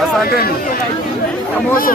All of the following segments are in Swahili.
Asanteni. I'm also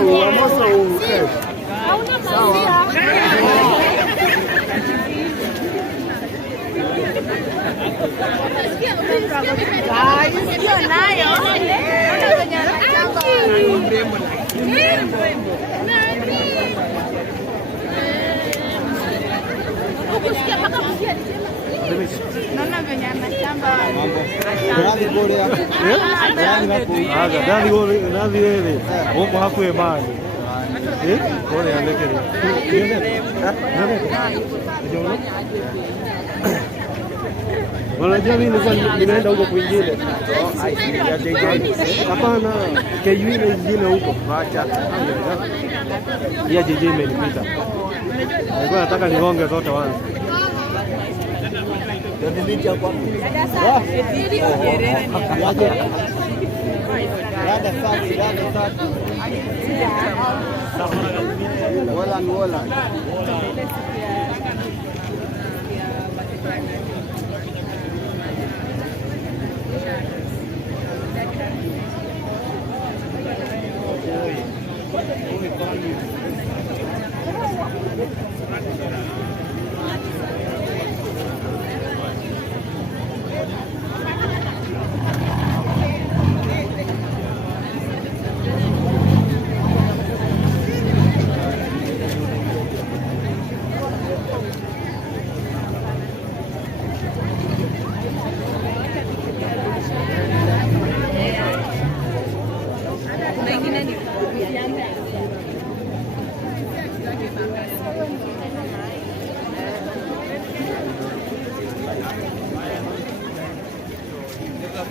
Wanajua mimi ninaenda huko kwingine. Hapana, KU ile nyingine huko. Acha. Ya JJ imenipita. Nilikuwa nataka nihonge zote wanza. Ndio hapo. Dada safi. Wala.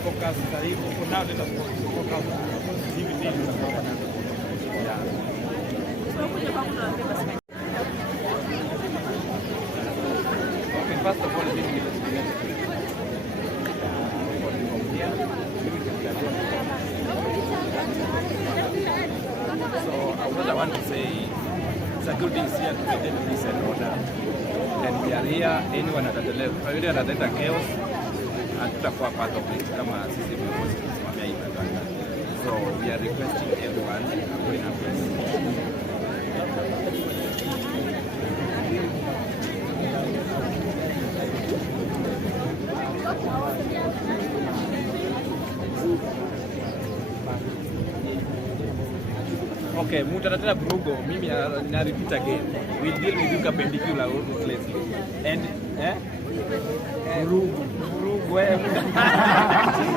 Focus karibu kuna ndio focus DVD okay, first of all so I want to say it's a good thing here to maintain peace and order, and we are here. Anyone ataleta chaos hatutakuwa part of it kama sisi viongozi tunasimamia hii barabara. So we are requesting everyone to go in a place. Okay, mutatata Brugo, mimi na repeat again. We'll deal with you perpendicular ruthlessly. And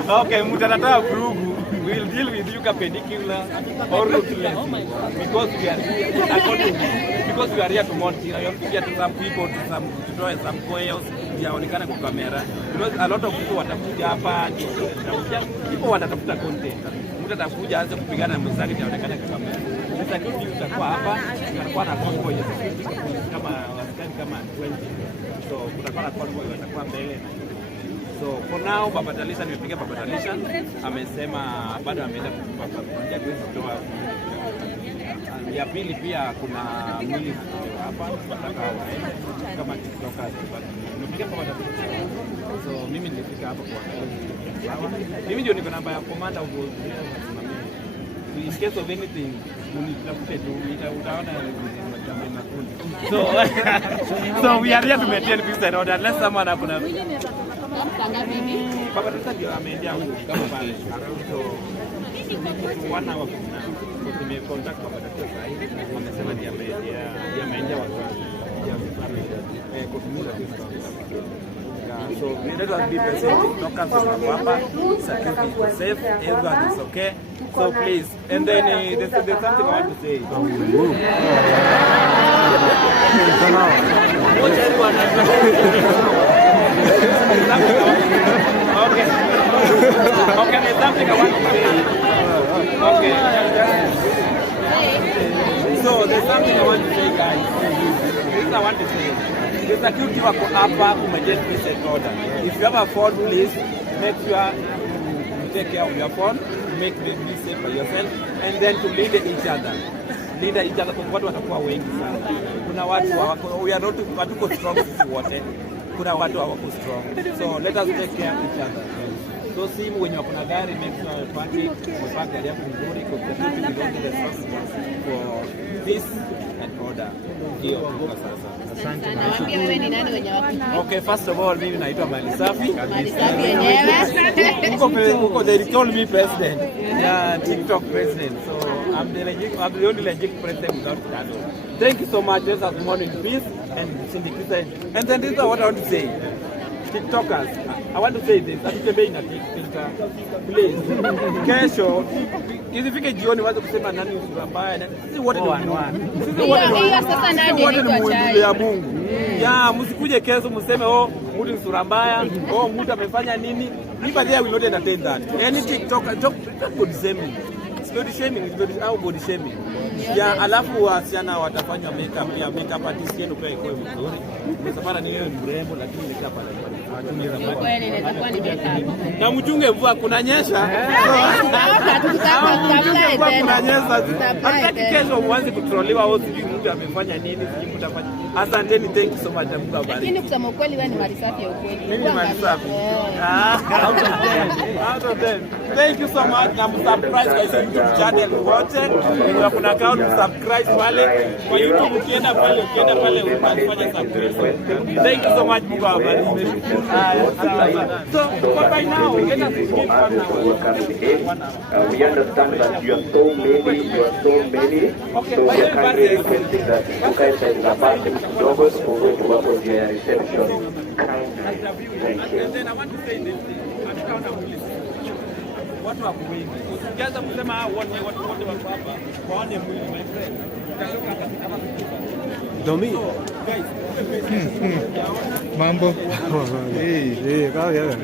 okay, mutatata Brugo. We'll deal with you perpendicular or ruthlessly because we are here to monitor. You have to get some people to draw some coils. Yaonekana kwa kamera. Because a lot of people watakuja hapa, people watatafuta content. Mtu atakuja aanze kupigana na mzani yaonekana kwa kamera. Sasa kitu tutakuwa hapa, tutakuwa na convoy ya security kama wastani kama 20. So kutakuwa na convoy watakuwa mbele. So for now Baba Talisha nimepiga Baba Talisha amesema bado ameenda kuja kutoa. Ya pili pia kuna mwili hapa tunataka waende kama kutoka nimepiga Baba Talisha. So mimi nilifika hapa kwa mimi ndio niko namba ya commander of in case of anything, so we are here to maintain peace and order unless someone hakuna Baba sasa ndio ameingia kama pale. So 1 hour from now. So we contact Baba sasa hivi wamesema ndio ameingia watu. So let us be present. No cancel hapa. Security is safe. Everyone is okay. So please, and then there's something I want to say. Okay. Okay, there's something I want to say. Okay. So there's something I want to say, guys. This I want to say. The security wako hapa kumaintain peace and order. If you have a phone, please make sure you take care of your phone. Make them be safe for yourself and then to lead each other. Lead each other kwa watu watakuwa wengi sana. Kuna watu wako we are not watuko strong sisi wote. Kuna watu hawako strong. So let us take care of each other. So simu wenye wako na gari make sure park gari yako nzuri kwa security belong to the for peace and order. Ndio kwa sasa. Asante. Nawaambia wewe ni nani wenye wako? Okay, first of all mimi naitwa Malisafi. Malisafi yenyewe. Huko they call me president. TikTok president. So I'm the only legit president without scandal. Thank you so much. Let us move in peace and syndicate. And then this is what I want to say. TikTokers, I want to say this. Atutembei na TikTok. Please. Kesho isifike jioni waanze kusema nani mbaya. Sisi wote ni muumini ya Mungu. Ya msikuje kesho mseme mtu ni sura mbaya, mtu amefanya nini? Anybody will not entertain that. Any TikToker talk body shaming. Body shaming is body shaming. Ya alafu wasichana watafanywa makeup ya makeup artist yenu pia iko mzuri. Msafara ni wewe mrembo lakini makeup na mchunge mvua kunanyesha. Hata kesho mwanze kutroliwa au sijui mtu amefanya nini, sijui mtu afanya. Asanteni, thank you so much. Mungu abariki. Lakini kusema ukweli wewe ni Malisafi ya ukweli. Mimi ni Malisafi. Out of them. Thank you so much. Na subscribe kwa YouTube channel wote. Ndio kuna account subscribe pale. Kwa YouTube ukienda pale unafanya subscribe. Thank you so much. Mungu abariki. So by now, let us give 1 hour. We understand that you are so many, Okay, so we are kindly requesting that you guys have the back doors to work on your reception. Thank you. And then I want to say this thing. Watu wako wengi. Usijaza kusema wote wako hapa. Waone mwili my friend. Domi. Guys. Mambo. Hey, kaya.